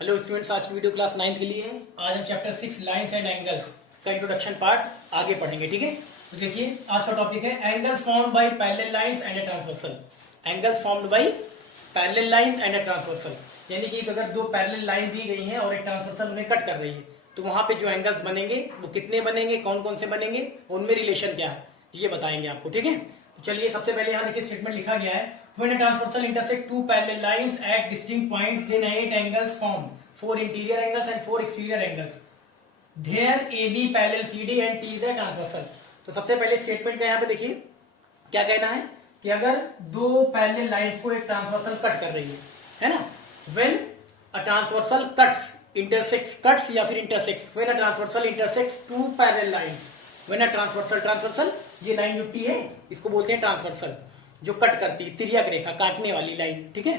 Hello students, आज की video class 9th के लिए है। आज हम चैप्टर 6 लाइंस एंड एंगल्स का इंट्रोडक्शन पार्ट आगे पढ़ेंगे। ठीक है, तो देखिए आज का टॉपिक है angles formed by parallel lines and a transversal. Angles formed by parallel lines and a transversal, यानी कि अगर दो पैरेलल लाइन दी गई हैं और एक ट्रांसवर्सल उन्हें कट कर रही है तो वहां पे जो एंगल्स बनेंगे वो कितने बनेंगे, कौन कौन से बनेंगे, उनमें रिलेशन क्या है ये बताएंगे आपको। ठीक है, तो चलिए सबसे पहले यहाँ देखिए स्टेटमेंट लिखा गया है when a transversal intersect two parallel lines at distinct points then 8 angles formed, 4 interior angles and 4 exterior angles, there AB parallel CD and T is a transversal। तो सबसे पहले स्टेटमेंट का यहाँ पे देखिए क्या कहना है कि अगर दो पैरेलल लाइंस को एक ट्रांसवर्सल कट कर रही है ना, when a transversal cuts या फिर intersects, when a transversal intersects two parallel lines, when a transversal ये लाइन जो T है इसको बोलते हैं ट्रांसवर्सल, जो कट करती है, तिर्यक रेखा काटने वाली लाइन। ठीक है,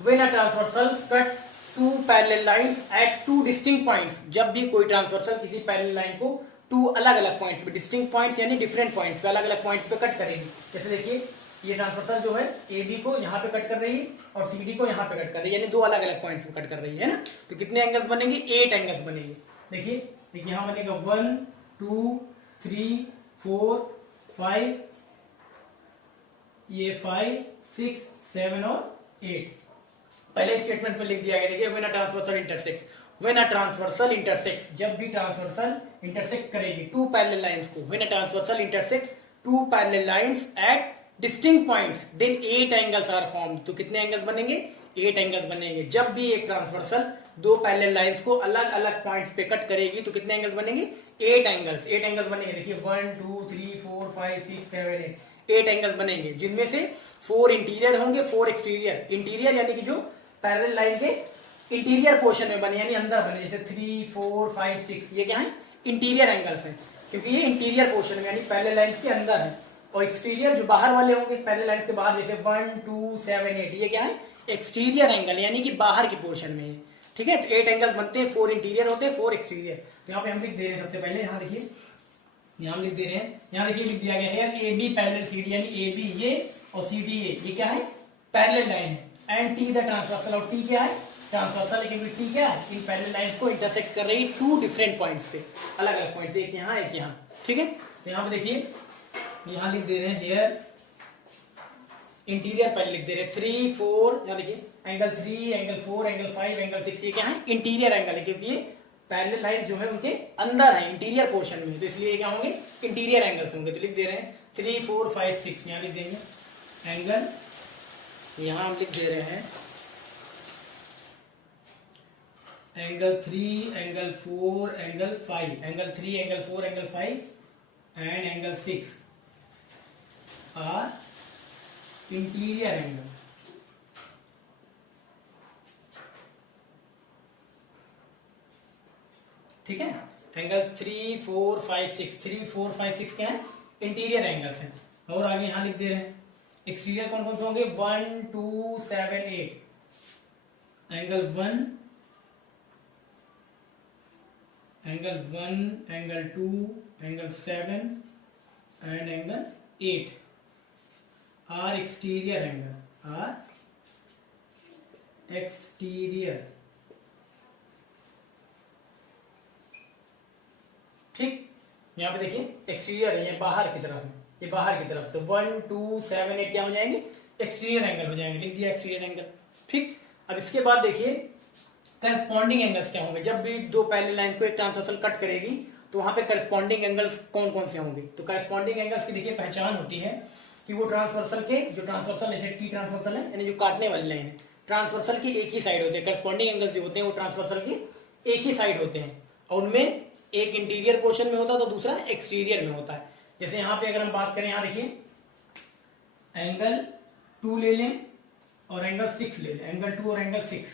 when a transversal cut two parallel lines at two distinct points, जब भी कोई ट्रांसवर्सल किसी पैरेलल लाइन को टू अलग अलग पॉइंट्स पे, डिस्टिंक्ट पॉइंट्स यानी डिफरेंट पॉइंट्स पे, अलग अलग पॉइंट्स पे कट करेगी। जैसे देखिए ये ट्रांसवर्सल जो है AB को यहाँ पे कट कर रही है और CD को यहाँ पे कट कर रही है, यानी दो अलग अलग पॉइंट्स पे कट कर रही है ना, तो कितने एंगल्स बनेंगे? 8 एंगल्स बनेंगे। देखिए यहाँ बनेगा 1 2 3 4 5, ये 5 6 7 और 8 पहले स्टेटमेंट में लिख दिया गया। देखिए when a transversal intersects, when a transversal intersects, जब भी ट्रांसवर्सल इंटरसेक्ट करेगी टू पैरेलल लाइंस को, when a transversal intersects two parallel lines at distinct points then 8 angles are formed. तो कितने एंगल्स बनेंगे? 8 एंगल्स बनेंगे। जब भी एक ट्रांसवर्सल दो पैरेलल लाइंस को अलग अलग पॉइंट्स पे कट करेगी तो कितने एंगल्स बनेंगे? 8 एंगल्स बनेंगे। देखिए 1 2 3 4 5 6 7 8 एंगल्स बनेंगे, जिनमें से 4 इंटीरियर होंगे, 4 एक्सटीरियर। इंटीरियर यानी कि जो पैरेलल लाइन के इंटीरियर पोर्शन में बने, यानी अंदर बने, जैसे 3 4 5 6, ये क्या है? इंटीरियर एंगल्स हैं, क्योंकि ये इंटीरियर पोर्शन में यानी पैरेलल लाइंस के अंदर है। और एक्सटीरियर जो बाहर वाले होंगे पैरेलल लाइंस के बाहर, जैसे 1 2 7 8, ये क्या है? एक्सटीरियर एंगल, यानी कि बाहर की पोर्शन में है। ठीक है, तो 8 एंगल बनते हैं, 4 इंटीरियर होते हैं, 4 एक्सटीरियर। तो यहाँ पे हम लिख दे रहे हैं सबसे पहले, यहाँ देखिए यहाँ लिख दे रहे हैं, यहाँ देखिए लिख दिया गया है ए बी पैरेलल CD, यानी ए बी ये और CD ये क्या है? पैरेलल लाइन है। एंड T द ट्रांसवर्सल, और T क्या है? ट्रांसवर्सल, लेकिन T क्या है? इन पैरेलल लाइंस को इंटरसेक्ट कर रही टू डिफरेंट पॉइंट्स पे, अलग अलग पॉइंट्स, एक यहाँ एक यहाँ। ठीक है, तो यहाँ पे देखिए यहाँ लिख दे रहे हैं हेयर इंटीरियर, पहले लिख दे रहे हैं 3 4, यहाँ देखिए एंगल 3 एंगल 4 एंगल 5 एंगल 6, ये क्या है? इंटीरियर एंगल है, क्योंकि ये पैरेलल लाइंस जो है उनके अंदर है, इंटीरियर पोर्शन में, तो इसलिए क्या होंगे? इंटीरियर एंगल्स होंगे। तो लिख दे रहे हैं 3 4 5 6, यहाँ लिख देंगे एंगल, यहाँ हम लिख दे रहे हैं angle 3 angle 4 angle 5, angle 3 angle 4 angle 5 and angle 6 are interior angle. ठीक है, एंगल 3 4 5 6, 3 4 5 6 क्या है? इंटीरियर एंगल्स हैं। और आगे यहां लिख दे रहे हैं एक्सटीरियर कौन कौन से होंगे? 1 2 7 8, angle 1 angle 1 angle 2 angle 7 and angle 8 are exterior angle, are exterior. ठीक, यहाँ पे देखिए एक्सटीरियर है, ये बाहर की तरफ है, ये बाहर की तरफ, तो 1 2 7 8 क्या हो जाएंगे? एक्सटीरियर एंगल हो जाएंगे, लिख दिया एक्सटीरियर एंगल। ठीक, अब इसके बाद देखिए करस्पॉन्डिंग एंगल्स क्या होंगे। जब भी दो पैरेलल लाइंस को एक ट्रांसवर्सल कट करेगी तो वहां पे करस्पॉन्डिंग एंगल्स कौन कौन से होंगे? तो करस्पॉन्डिंग एंगल्स की देखिए पहचान होती है कि वो ट्रांसवर्सल के, जो ट्रांसवर्सल है T ट्रांसवर्सल है, यानी जो काटने वाली लाइन है, ट्रांसवर्सल की एक ही साइड होते हैं। करस्पॉन्डिंग एंगल्स जो होते हैं वो ट्रांसवर्सल के एक ही साइड होते हैं, और उनमें एक इंटीरियर पोर्शन में होता है तो दूसरा एक्सटीरियर में होता है। जैसे यहाँ पे अगर हम बात करें, यहाँ देखिए एंगल 2 ले लें और एंगल 6 ले लें, एंगल 2 और एंगल 6,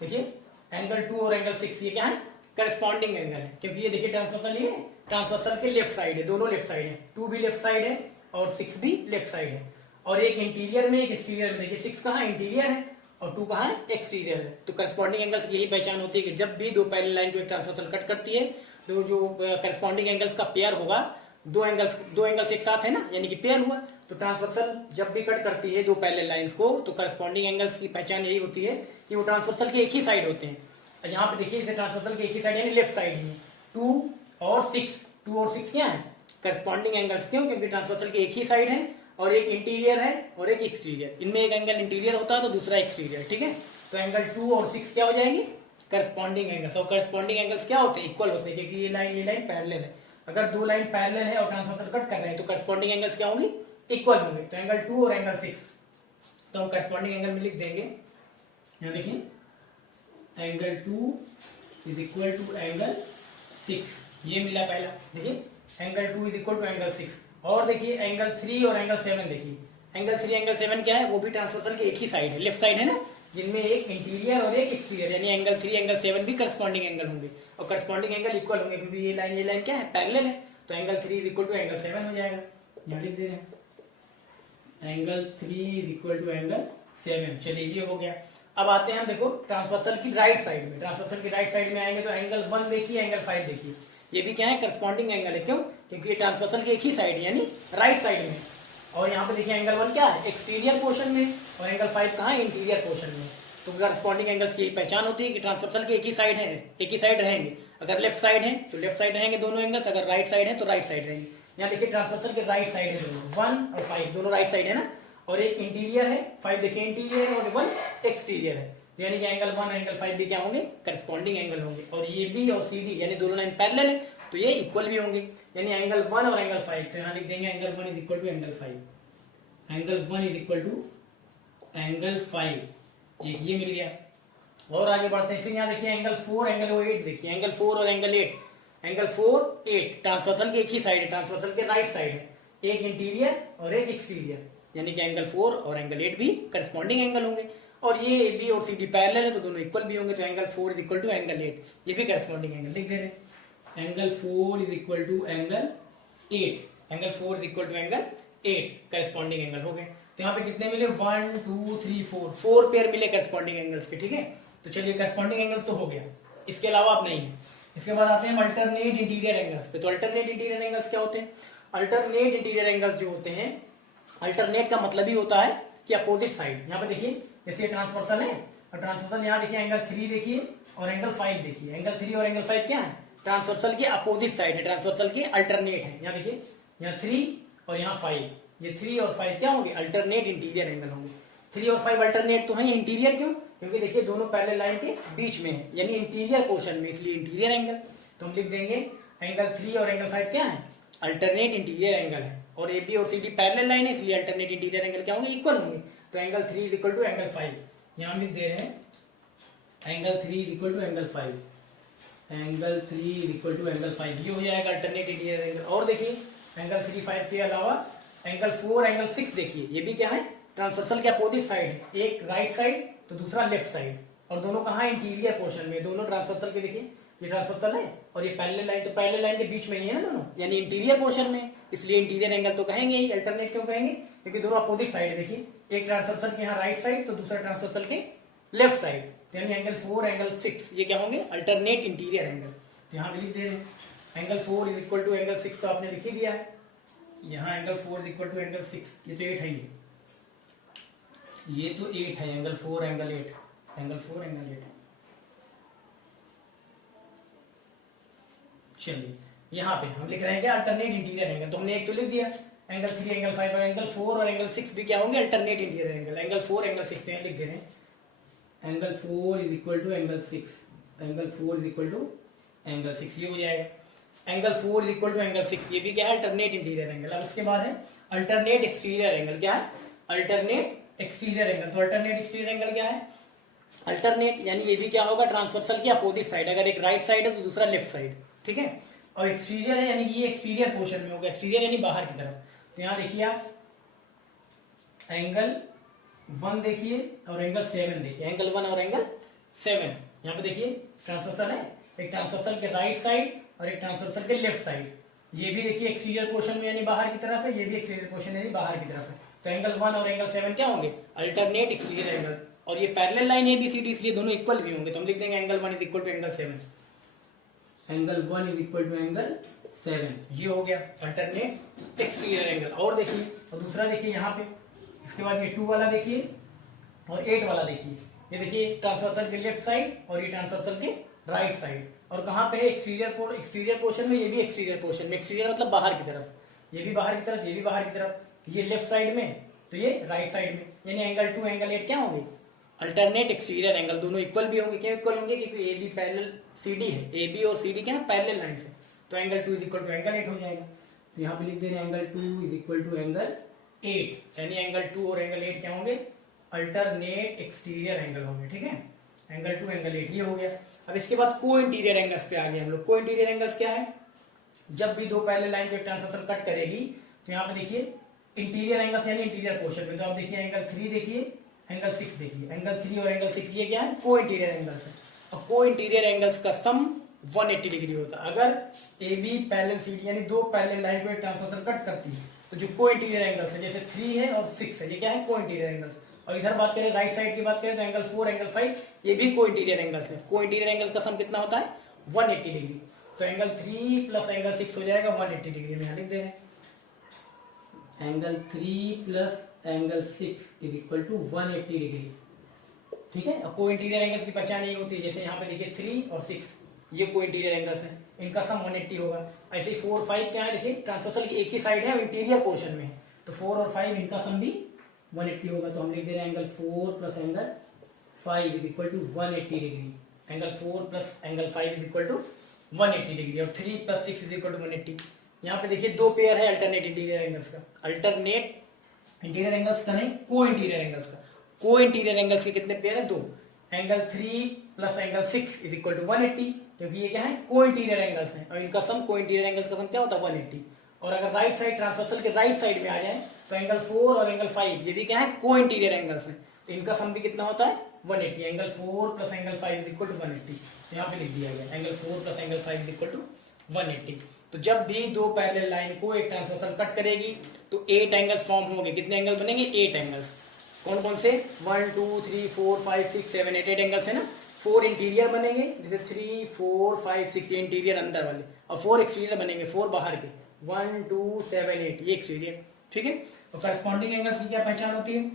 देखिए एंगल 2 और एंगल 6 ये क्या है? करस्पॉन्डिंग एंगल है, क्योंकि ये देखिए ट्रांसवर्सल, ये ट्रांसवर्सल के लेफ्ट साइड है, दोनों लेफ्ट साइड है, 2 भी लेफ्ट साइड है और 6 भी लेफ्ट साइड है, और एक इंटीरियर में एक एक्सटीरियर में। देखिए 6 कहाँ इंटीरियर है और 2 कहाँ है? एक्सटीरियर है। तो करस्पॉन्डिंग एंगल्स यही पहचान होती है कि जब भी दो पैरेलल लाइन को एक ट्रांसवर्सल कट करती है तो जो करस्पॉन्डिंग एंगल्स का पेयर होगा, दो एंगल्स एक साथ है ना, यानी कि पेयर हुआ। तो ट्रांसवर्सल जब भी कट करती है दो पैरेलल लाइंस को तो करस्पॉन्डिंग एंगल्स की पहचान यही होती है कि वो ट्रांसवर्सल के एक ही साइड होते हैं, यहाँ पे देखिए इसे ट्रांसवर्सल के एक ही साइड यानी लेफ्ट साइड ही 2 और 6 क्या है करस्पॉन्डिंग एंगल्स। क्यों? क्योंकि ट्रांसवर्सल के एक ही साइड है और एक इंटीरियर है और एक एक्सटीरियर। इनमें एक एंगल इंटीरियर होता है तो दूसरा एक्सटीरियर। ठीक है, तो एंगल 2 और 6 क्या हो जाएंगे करस्पॉन्डिंग एंगल्स। और करस्पॉन्डिंग एंगल्स क्या होते हैं इक्वल होते हैं, क्योंकि ये लाइन पैरेलल है। अगर दो लाइन पैरेलल है और ट्रांसवर्सल कट कर रहे हैं तो करस्पॉन्डिंग एंगल्स क्या होंगे इक्वल होंगे। तो एंगल 2 और एंगल 6 तो हम करस्पॉन्डिंग एंगल में लिख देंगे। यहाँ देखिए angle 2 is equal to angle 6, ये मिला पहला। देखिए angle 2 is equal to angle 6। और देखिए एंगल 3 और एंगल 7 देखिए एंगल 3 एंगल 7 क्या है, वो भी ट्रांसवर्सल के एक ही साइड है, लेफ्ट साइड है ना, जिनमें एक इंटीरियर और एक एक्सटीरियर, यानी एंगल 3 एंगल 7 भी करस्पॉन्डिंग एंगल होंगे और करस्पॉन्डिंग एंगल इक्वल होंगे क्योंकि ये लाइन क्या है पैरेलल है। तो angle 3 is equal to angle 7 हो जाएगा। यहाँ लिख दे रहे हैं angle 3 is equal to angle 7। चलिए ये हो गया। अब आते हैं हम देखो ट्रांसवर्सल की राइट साइड में। ट्रांसवर्सल की राइट साइड में आएंगे तो एंगल 1 देखिए एंगल 5 देखिए, ये भी क्या है करस्पॉन्डिंग एंगल है। क्यों? क्योंकि ये ट्रांसवर्सल की एक ही साइड यानी राइट साइड में। और यहाँ पे देखिए एंगल 1 क्या है एक्सटीरियर पोर्शन में और एंगल 5 कहाँ है इंटीरियर पोर्शन में। तो करस्पॉन्डिंग एंगल्स की पहचान होती है कि ट्रांसवर्सल के एक ही साइड है, एक ही साइड रहेंगे। अगर लेफ्ट साइड है तो लेफ्ट साइड रहेंगे दोनों एंगल्स, अगर राइट साइड है तो राइट साइड रहेंगे। यहाँ देखिए ट्रांसवर्सल के राइट साइड है दोनों, 1 और 5 दोनों राइट साइड है ना, और एक इंटीरियर है 5 देखिए इंटीरियर है और 1 एक्सटीरियर है, यानी कि एंगल 1 और एंगल 5 भी क्या होंगे करस्पॉन्डिंग एंगल होंगे। और ये बी और सी डी यानी दोनों लाइन पैरेलल है तो ये इक्वल भी होंगे, यानी एंगल 1 और एंगल 5। तो यहाँ लिख देंगे angle 1 is equal to angle 5, angle 1 is equal to angle 5, एक ये मिल गया। और आगे बढ़ते हैं, फिर यहाँ देखिए एंगल 4 एंगल 8 देखिए एंगल 4 और एंगल 8, एंगल 4 8 ट्रांसवर्सल के एक ही साइड है, ट्रांसवर्सल के राइट साइड है, एक इंटीरियर और एक एक्सटीरियर, यानी कि एंगल 4 और एंगल 8 भी करस्पॉन्डिंग एंगल होंगे। और ये ए बी और सी डी पैरेलल है तो दोनों इक्वल भी होंगे। तो angle 4 is equal to angle 8, ये भी करस्पॉन्डिंग एंगल लिख दे रहे हैं। Angle 4 is equal to angle 8, angle 4 is equal to angle 8 corresponding angle हो गए। तो यहाँ पे कितने मिले 1 2 3 4 पेयर मिले करस्पॉन्डिंग एंगल्स के। ठीक है, तो चलिए करस्पॉन्डिंग एंगल तो हो गया, इसके अलावा अब नहीं है। इसके बाद आते हैं अल्टरनेट इंटीरियर एंगल्स पे। तो अल्टरनेट इंटीरियर एंगल्स क्या होते हैं? अल्टरनेट इंटीरियर एंगल्स जो होते हैं, अल्टरनेट का मतलब ही होता है कि अपोजिट साइड। यहाँ पे देखिए जैसे ट्रांसवर्सल है और ट्रांसवर्सल यहाँ देखिए एंगल 3 देखिए और एंगल 5 देखिए, एंगल 3 और एंगल 5 क्या है ट्रांसवर्सल के अपोजिट साइड है, ट्रांसवर्सल के अल्टरनेट है। यहाँ देखिए यहाँ 3 और यहाँ 5, ये 3 और 5 क्या होंगे अल्टरनेट इंटीरियर एंगल होंगे। 3 और 5 अल्टरनेट तो है इंटीरियर, क्यों? क्योंकि देखिए दोनों पैरेलल लाइन के बीच में है, यानी इंटीरियर पोर्शन में, इसलिए इंटीरियर एंगल। तो हम लिख देंगे एंगल 3 और एंगल 5 क्या है अल्टरनेट इंटीरियर एंगल है। और ए बी और सी डी पैरेलल लाइन है, इसलिए अल्टरनेट इंटीरियर एंगल क्या होंगे इक्वल होंगे। तो angle 3 is equal to angle 5, यहाँ लिख दे रहे हैं angle 3 is equal to angle 5, angle 3 is equal to angle 5, ये हो जाएगा अल्टरनेट इंटीरियर एंगल। और देखिए एंगल 3 5 के अलावा एंगल 4 एंगल 6 देखिए, ये भी क्या है ट्रांसवर्सल के अपोजिट साइड है, एक राइट साइड तो दूसरा लेफ्ट साइड, और दोनों कहाँ इंटीरियर पोर्शन में, दोनों ट्रांसवर्सल के देखिए ये ट्रांसवर्सल है और ये पैरेलल लाइन, तो पैरेलल लाइन के बीच में ही है ना दोनों, यानी इंटीरियर पोर्शन में, इसलिए इंटीरियर एंगल तो कहेंगे ही। अल्टरनेट क्यों कहेंगे? क्योंकि दोनों अपोजिट साइड है। देखिए एक ट्रांसवर्सल के यहाँ राइट साइड तो दूसरा ट्रांसवर्सल के लेफ्ट साइड, यानी एंगल 4 एंगल 6 ये क्या होंगे अल्टरनेट इंटीरियर एंगल। तो यहाँ भी लिख दे रहे हैं angle 4 is equal to angle 6, तो आपने लिख ही दिया है। यहाँ angle 4 is equal to angle 6, ये तो 8 है, ये तो 8 है, एंगल 4 एंगल 8, एंगल 4 एंगल 8। चलिए यहाँ पे हम लिख रहे हैं क्या अल्टरनेट इंटीरियर एंगल, तो हमने एक तो लिख दिया एंगल 3 एंगल 5 और एंगल 4 और एंगल 6 भी क्या होंगे alternate interior angle. Angle 4 angle 6 यहाँ लिख दे रहे हैं angle 4 is equal to angle 6, angle 4 is equal to angle 6, ये हो जाएगा। Angle 4 is equal to angle 6, ये भी क्या है अल्टरनेट इंटीरियर एंगल। अब उसके बाद है अल्टरनेट एक्सटीरियर एंगल, क्या है अल्टरनेट एक्सटीरियर एंगल। तो अल्टरनेट एक्सटीरियर एंगल क्या है अल्टरनेट, यानी ये भी क्या होगा ट्रांसवर्सल की अपोजिट साइड, अगर एक राइट साइड है तो दूसरा लेफ्ट साइड, ठीक है। और एक्सटीरियर है यानी कि ये एक्सटीरियर पोर्शन में होगा, एक्सटीरियर यानी बाहर की तरफ। तो यहाँ देखिए आप एंगल 1 देखिए और एंगल 7 देखिए, एंगल 1 और एंगल 7। यहाँ पे देखिए ट्रांसवर्सल है, एक ट्रांसवर्सल के राइट साइड और एक ट्रांसवर्सल के लेफ्ट साइड। ये भी देखिए एक्सटीरियर पोर्शन में यानी बाहर की तरफ है, ये भी एक्सटीरियर पोर्शन यानी बाहर की तरफ है। तो एंगल 1 और एंगल 7 क्या होंगे अल्टरनेट एक्सटीरियर एंगल। और ये पैरेलल लाइन एबीसीडी, इसलिए दोनों इक्वल भी होंगे। तो हम लिख देंगे angle 1 is equal to angle 7, angle 1 is equal to angle 7, ये हो गया अल्टरनेट एक्सटीरियर एंगल। और देखिए और दूसरा देखिए यहाँ पे, इसके बाद ये 2 वाला देखिए और 8 वाला देखिए, ये देखिए ट्रांसवर्सल के लेफ्ट साइड और ये ट्रांसवर्सल के राइट साइड। और कहाँ पे है एक्सटीरियर पोर्शन में, ये भी एक्सटीरियर पोर्शन में, एक्सटीरियर मतलब बाहर की तरफ, ये भी बाहर की तरफ, ये भी बाहर की तरफ, ये लेफ्ट साइड में तो ये राइट साइड में, यानी एंगल 2 एंगल 8 क्या होंगे, अल्टरनेट एक्सटीरियर एंगल, दोनों इक्वल भी होंगे। क्या इक्वल होंगे, क्योंकि ए बी पैरेलल CD है, ए बी और CD क्या है, पैरेलल लाइन है, तो angle 2 is equal to angle 8 हो जाएगा। तो यहाँ पे लिख दे रहे हैं angle 2 is equal to angle 8, यानी एंगल 2 और एंगल 8 क्या होंगे, अल्टरनेट एक्सटीरियर एंगल होंगे। ठीक है, एंगल 2 एंगल 8 ये हो गया। अब इसके बाद को इंटीरियर एंगल्स पे आ गए हम लोग। को इंटीरियर एंगल्स क्या है, जब भी दो पैरेलल लाइन को एक ट्रांसवर्सल कट करेगी तो यहाँ पे देखिए इंटीरियर एंगल्स यानी इंटीरियर पोर्शन में, तो आप देखिए एंगल 3 देखिए, एंगल 6 देखिए, एंगल 3 और एंगल 6 ये क्या है, को इंटीरियर एंगल्स है। और को इंटीरियर एंगल्स का सम 180 डिग्री होता है। अगर ए बी पैरेलल CD यानी दो पैरेलल लाइन को एक ट्रांसवर्सल कट करती है तो जो को इंटीरियर एंगल्स है, जैसे 3 है और 6 है, ये क्या है, को इंटीरियर एंगल्स। और इधर बात करें राइट साइड की बात करें तो एंगल 4 एंगल 5 ये भी को इंटीरियर एंगल्स है। को इंटीरियर एंगल्स का सम कितना होता है, 180 डिग्री। तो एंगल 3 प्लस एंगल 6 हो जाएगा 180 डिग्री में, यहाँ लिख दे रहे हैं angle 3 plus angle 6 is equal to 180 degree. ठीक है, अब को इंटीरियर एंगल्स की पहचान ये होती है, जैसे यहाँ पे देखिए 3 और 6 ये को इंटीरियर एंगल्स हैं, इनका सम 180 होगा। ऐसे ही 4 5 क्या है, देखिए ट्रांसवर्सल की एक ही साइड है और इंटीरियर पोर्शन में है, तो 4 और 5 इनका सम भी 180 होगा। तो हम लिख दे रहे हैं angle 4 plus angle 5 is equal to 180 degree. Angle 4 plus angle 5 is equal to 180 degree और 3 प्लस 6 इज इक्वल टू 180। यहाँ पे देखिए दो पेयर है अल्टरनेट इंटीरियर एंगल्स का, अल्टरनेट इंटीरियर एंगल्स का नहीं, को इंटीरियर एंगल्स का। को इंटीरियर एंगल्स के कितने पेयर है, दो। Angle 3 plus angle 6 is equal to 180, क्योंकि ये क्या है, को इंटीरियर एंगल्स हैं और इनका सम, को इंटीरियर एंगल्स का सम क्या होता है, 180। और अगर राइट साइड ट्रांसवर्सल के राइट साइड में आ जाए तो एंगल 4 और एंगल 5 ये भी क्या है, को इंटीरियर एंगल्स हैं, तो इनका सम भी कितना होता है, 180। Angle 4 plus angle 5 is equal to 180, तो यहाँ पे लिख दिया गया angle 4 plus angle 5 is equal to 180। तो जब भी दो पैरेलल लाइन को एक ट्रांसवर्सल कट करेगी तो 8 एंगल्स फॉर्म होंगे। कितने एंगल बनेंगे, 8 एंगल्स। कौन कौन से, 1 2 3 4 5 6 7 8 एंगल्स है ना। 4 इंटीरियर बनेंगे, जैसे 3 4 5 6 ये इंटीरियर अंदर वाले, और 4 एक्सटीरियर बनेंगे, 4 बाहर के, 1 2 7 8 ये एक्सटीरियर। ठीक है, तो करस्पॉन्डिंग एंगल्स की क्या पहचान होती है,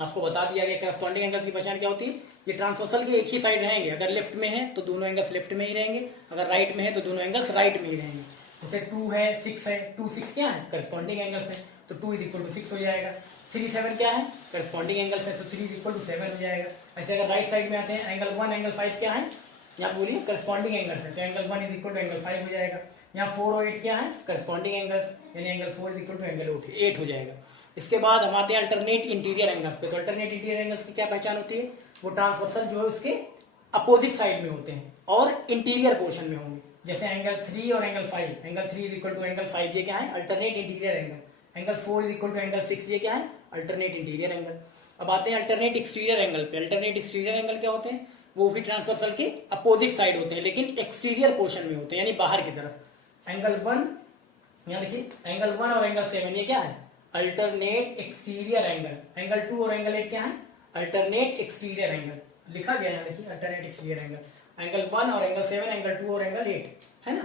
आपको बता दिया गया। करस्पॉन्डिंग एंगल्स की पहचान क्या होती है, ये ट्रांसवर्सल के एक ही साइड रहेंगे, अगर लेफ्ट में है तो दोनों एंगल्स लेफ्ट में ही रहेंगे, अगर राइट में है तो दोनों एंगल्स राइट में ही रहेंगे। जैसे 2 है 6 है, 2 6 क्या है, करस्पॉन्डिंग एंगल्स है, तो 2 इज इक्वल टू 6 हो जाएगा। 3 7 क्या है, करस्पॉन्डिंग एंगल्स है, तो 3 इज इक्वल टू 7 हो जाएगा। ऐसे अगर राइट साइड में आते हैं, एंगल 1 एंगल 5 क्या है, यहाँ बोलिए करस्पॉन्डिंग एंगल्स है, तो angle 1 is equal to angle 5 हो जाएगा। यहाँ 4 और 8 क्या है, करस्पॉन्डिंग एंगल्स, यानी angle 4 is equal to angle 8 हो जाएगा। इसके बाद हम आते हैं अल्टरनेट इंटीरियर एंगल्स पे। तो अल्टरनेट इंटीरियर एंगल्स की क्या पहचान होती है, वो ट्रांसवर्सल जो है उसके अपोजिट साइड में होते हैं और इंटीरियर पोर्शन में होंगे। जैसे एंगल 3 और angle 5, angle 3 is equal to angle 5 ये क्या है, alternate interior angle. Angle 4 is equal to angle 6 ये क्या है, अल्टरनेट इंटीरियर एंगल। अब आते हैं अल्टरनेट एक्सटीरियर एंगल पे। अल्टरनेट एक्सटीरियर एंगल क्या होते हैं, वो भी ट्रांसवर्सल के अपोजिट साइड होते हैं लेकिन एक्सटीरियर पोर्शन में होते हैं, यानी बाहर की तरफ। एंगल 1 यहाँ देखिए, एंगल 1 और एंगल 7 ये क्या है, अल्टरनेट एक्सटीरियर एंगल। एंगल 2 और एंगल 8 क्या है, अल्टरनेट एक्सटीरियर एंगल। लिखा गया है देखिए अल्टरनेट एक्सटीरियर एंगल। एंगल 1 और एंगल 7, एंगल 2 और एंगल 8 है ना।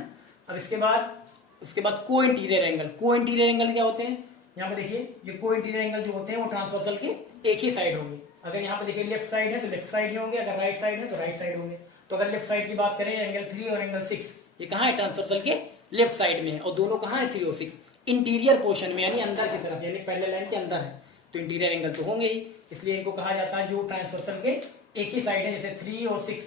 अब इसके बाद को इंटीरियर एंगल। को इंटीरियर एंगल क्या होते हैं, यहाँ पे देखिए ये को इंटीरियर एंगल जो होते हैं वो ट्रांसवर्सल के एक ही साइड होंगे। अगर यहाँ पे देखिए लेफ्ट साइड है तो लेफ्ट साइड ही होंगे, अगर राइट साइड है तो राइट साइड होंगे। तो अगर लेफ्ट साइड की बात करें, एंगल 3 और एंगल 6 ये कहाँ है, ट्रांसवर्सल के लेफ्ट साइड में है, और दोनों कहाँ है, 3 और 6 इंटीरियर पोर्शन में, यानी अंदर की तरफ, यानी पैरेलल लाइन के अंदर है, तो इंटीरियर एंगल तो होंगे ही। इसलिए इनको कहा जाता है जो ट्रांसवर्सल के एक ही साइड है, जैसे 3 और 6,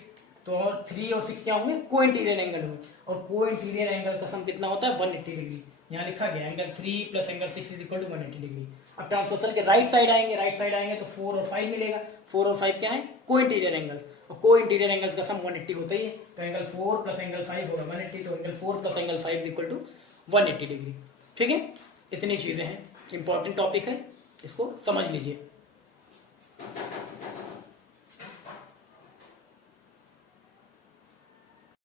तो 3 और 6 क्या होंगे, को इंटीरियर एंगल होंगे। और को इंटीरियर एंगल का सम कितना होता है, 180 डिग्री। यहाँ लिखा गया angle 3 plus angle 6 is equal to 180 degree. अब ट्रांसवर्सल के राइट साइड आएंगे तो 4 और 5 मिलेगा। 4 और 5 क्या है, को इंटीरियर एंगल, और को इंटीरियर एंगल का सम 180 होता ही है, तो एंगल 4 प्लस एंगल 5 होगा 180, तो angle 4 plus angle 5 equal to 180 degree. ठीक है, इतनी चीजें हैं, इंपॉर्टेंट टॉपिक है, इसको समझ लीजिए।